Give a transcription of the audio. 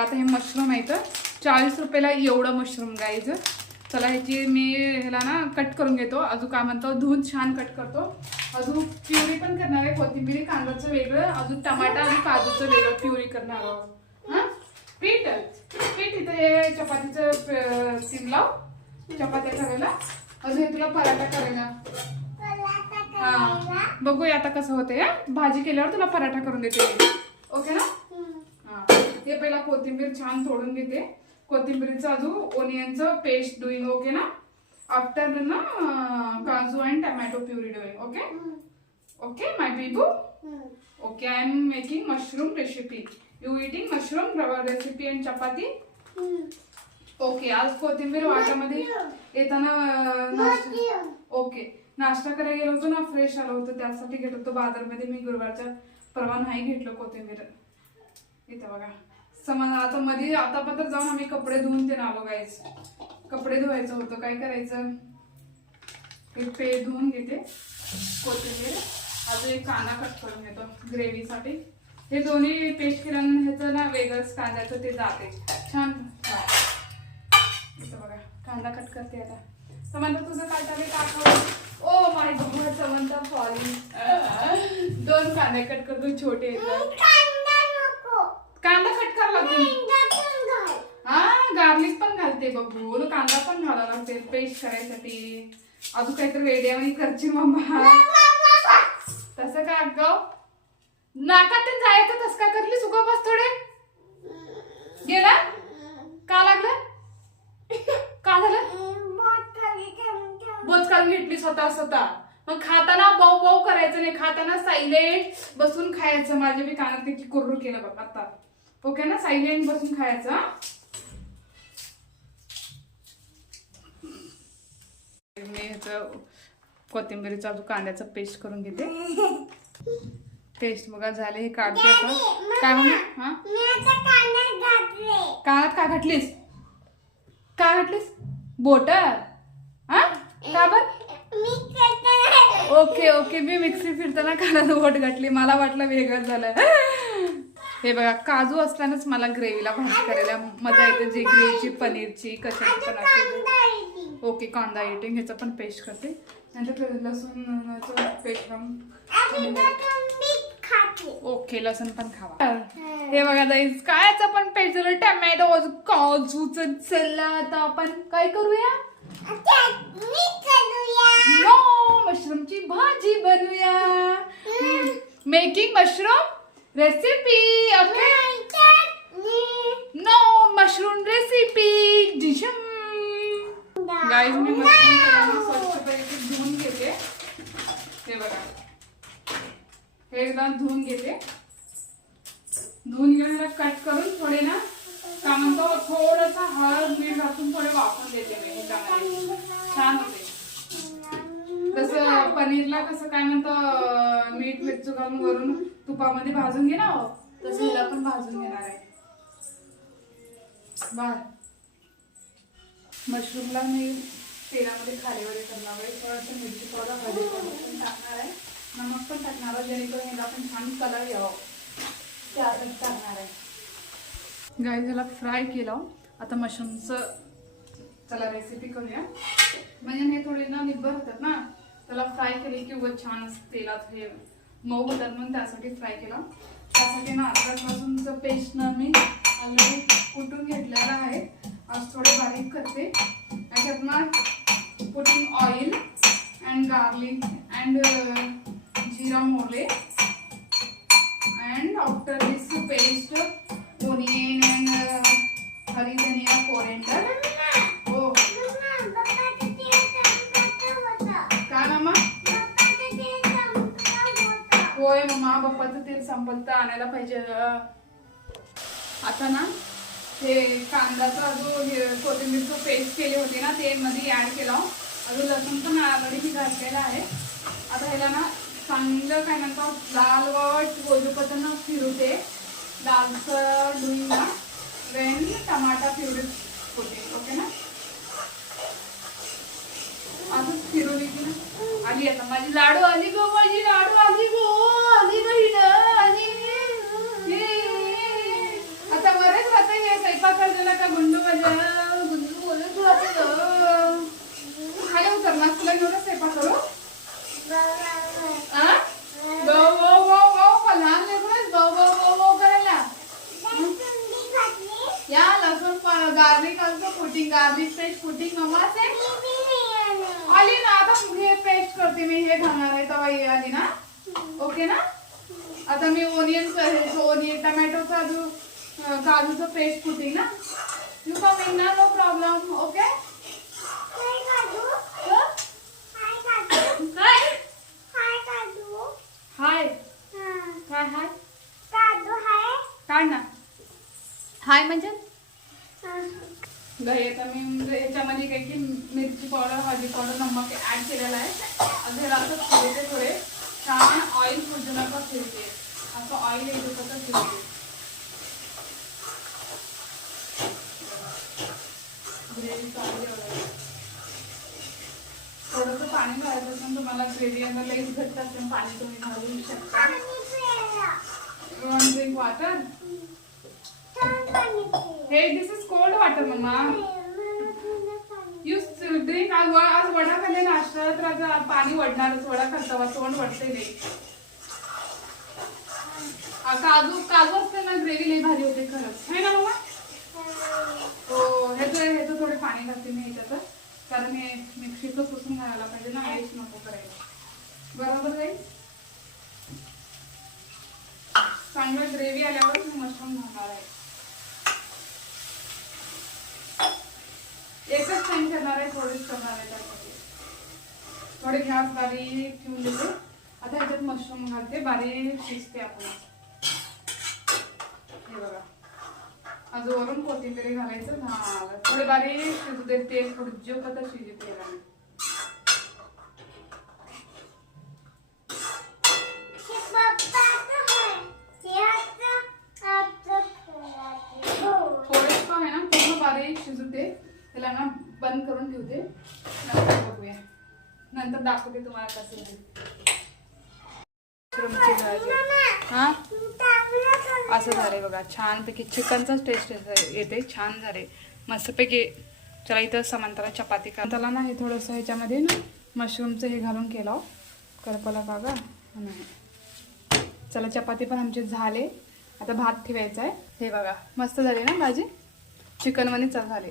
बघा आता हे मशरूम आहे तर 40 रुपयाला एवढं मशरूम गाईज. चला ह्याची मी ह्याला ना कट करून घेतो. अजून काय म्हणतो धुवून छान कट करतो. अजून प्युरी पण करणार आहे. कोथिंबीर कांद्याचं वेगळं, अजून टमाटा आणि काजूचं वेगळं प्युरी करणार आहोत. हां पीठ पीठ इथं हे चपातीचं सीम लाव चपात्या करायला. अजून हे तुला पराठा करायला. हा बघूया आता कसं होते. भाजी केल्यावर तुला पराठा करून देते. ओके ना. हा हे पहिला कोथिंबीर छान तोडून घेते. कोथिंबीरचं अजून ओनियनचं पेस्ट डुईंग. ओके ना. आफ्टर ना काजू and tomato puree doing. Okay okay my बेबू. Okay I am making mushroom recipe. You eating mushroom recipe and chapati. Okay आज कोथिंबीर वाट्यामध्ये येताना ओके नाश्ता करायला गेलो होतो ना. फ्रेश आलो होतो त्यासाठी घेत होतो बाजारमध्ये. मी गुरुवारच्या परवा नाही घेतलं कोथिंबीर. इथं बघा समान आता मध्ये आता पण जाऊन आम्ही कपडे धुवून ते आलो गाईज. कपडे धुवायचं होतं काय करायचं. हे धुवून घेते कोथिंबीर. अजून एक कांदा कट करून घेतो ग्रेव्हीसाठी. हे दोन्ही पेस्ट केल्यानं ह्याचं ना वेगळंच कांद्याचं ते जाते छान. इथं बघा कांदा कट करते आता. समंता तुझं काय चालेल टाकावं. Oh my God Samantha falling. 2 कांदे कट करतो छोटे. कांदा कट करावा लागतो. हा गार्लिक पण घालते बघू. कांदा पण घालावा लागते पेस्ट करायसाठी. अजून काहीतरी वेड्यावानी करची मम्मा. तसं का ग नाकात जायचं तसं काय करली. सुगा बस थोडे गेला का लागलं का झालं. बोच काढून घेतली स्वतः. मग खाताना बाऊ बाऊ करायचं नाही. खाताना सायलेंट बसून खायचं. माझ्या मी कानात ते कुर्रू केलं बघ आता. ओके ना. सायलेंट बसून खायचं. मी ह्याचं कोथिंबीरीचं अजून कांद्याचं पेस्ट करून घेते. पेस्ट बघा झाले. हे काढते आता. काय म्हणू. हा कानात का घातलीस का घातलीस बोट. हा का बर. ओके ओके मी मिक्सी फिरताना कानात बोट घातली. मला वाटलं वेगळं झालं. हे बघा काजू असतानाच मला ग्रेव्हीला भाजी करायला मजा येते. जी ग्रेव्हीची पनीरची कशाची पण असते. ओके कांदा एटिंग ह्याचं पण पेस्ट करते. नंतर लसूण पेस्ट ओके लसूण पण खावा. हे बघा जाईस कायचं पण पेस्ट झालं. टमॅटो काजूचं. चला आता आपण काय करूया. नो मशरूमची भाजी बनवूया. Making mushroom recipe. Okay no mushroom recipe. Guys मी मशरूम स्वच्छपैकी धुवून घेते. हे बघा हे एकदा धुवून घेते. धुवून घेऊन कट करून थोडे ना का म्हणतो थोडंसं हळद मीठ घालून थोडे वाफवून देते मी. ह्याच्यामध्ये छान होते. जसं पनीरला कसं काय म्हणतो मीठ मिरची घालून वरून तुपामध्ये भाजून घे ना तसं हिला पण भाजून घेणार आहे. मशरूमला मी तेलामध्ये खाली वगैरे करणार आहे. थोडंसं मिरची पावडर हळदी पावडर पण टाकणार आहे. नमक पण टाकणार आहे जेणेकरून ह्याला पण छान कलर यावं त्यासाठी टाकणार आहे. गाय झाला फ्राय केलं. आता मशरूमचं चला रेसिपी करूया. म्हणजे हे थोडे ना निब्बर होतात ना. त्याला फ्राय केले की उगाच छान तेलात हे मऊ होतात. मग त्यासाठी फ्राय केलं. त्यासाठी ना अद्रक लसूणचं पेस्ट ना मी ऑलरेडी कुटून घेतलेलं आहे. आज थोडे बारीक करते. त्याच्यात ना putting oil and garlic and jeera mohari and after this paste onion and hari dhania coriander. हो का मामा. होय मम्मा बाप्पाचं तेल संपत आणायला पाहिजे. आता ना हे कांद्याचा जो कोथिंबीरचं पेस्ट केले होते ना ते मध्ये ऍड केला. अजून लसूण पण ऑलरेडी मी घातलेला आहे. आता ह्याला ना चांगलं काय म्हणतात लालवट गोजूपतनं फिरवते. लालसर डुईला वेन टमाटा प्युरी होते. ओके ना. अजून फिरवली की ना आली. आता माझी लाडू आली गो. माझी लाडू आली गो. आली नाही ना. आली आता बरेच आता हे garlic also putting, garlic paste putting मम्मा से आली ना. आता हे पेस्ट करते मी, हे घालणार आहे तेव्हा हे आली ना. ओके ना. आता मी ओनियन टमॅटो काजूचं पेस्ट पुटिंग ना. यू कमिंग ना, नो प्रॉब्लेम. ओके हाय काय हाय काय ना हाय म्हणजे आता मी याच्यामध्ये काही की मिरची पावडर, हळदी पावडर, नमक ऍड केलेला आहे. अजून असं फिरते थोडे छान ऑइल सुटू नका फिरते, असं ऑइल येतो तसं फिरते. ग्रेव्ही चालली थोडंसं पाणी घालायचं असेल तुम्हाला. ग्रेव्ही अगर लईच घट्ट असेल पाणी तुम्ही घालू शकता. One drink water. हे दिस इज कोल्ड वॉटर मम्मा. You drink. आज वडा खाल्ले नाश्ता तर आता पाणी वडणारच. वडा खातावा तोंड वडते नाही. काजू असते ना, ग्रेव्ही लई भारी होते खरंच है ना मम्मा. हो ह्याचं थोडे पाणी घालते मी ह्याच्यात, कारण हे मिक्सीचं पुसून घालायला पाहिजे ना, वेस्ट नको करायला. बरोबर जाईल. चांगलं ग्रेव्ही आल्यावर मी मशरूम घालणार आहे. एकच टाइम करणार आहे, थोडीच करणार आहे. त्यासाठी थोडे गॅस बारीक ठेवून देते. आता ह्याच्यात मशरूम घालते, बारीक शिजते आपण. हे बघा, अजून वरून कोथिंबीर घालायचं. थोडे बारीक शिजू दे. तेल थोडं जो कथा शिजे तेलाने. थोडेच का आहे ना, पूर्ण बारीक शिजू दे. त्याला ना बंद करून ठेवते. नंतर बघूया, नंतर दाखवते तुम्हाला कसं होते. हा असं झालंय बघा, छानपैकी चिकनचाच टेस्ट येते. छान झाले मस्तपैकी. चला इथं समांतरा चपाती त्याला ना हे थोडंसं ह्याच्यामध्ये ना मशरूमचं हे घालून केलं करपला कागा नाही. चला चपाती पण आमचे झाले. आता भात ठेवायचा आहे. हे बघा मस्त झाले ना भाजी. चिकन मध्ये झाले.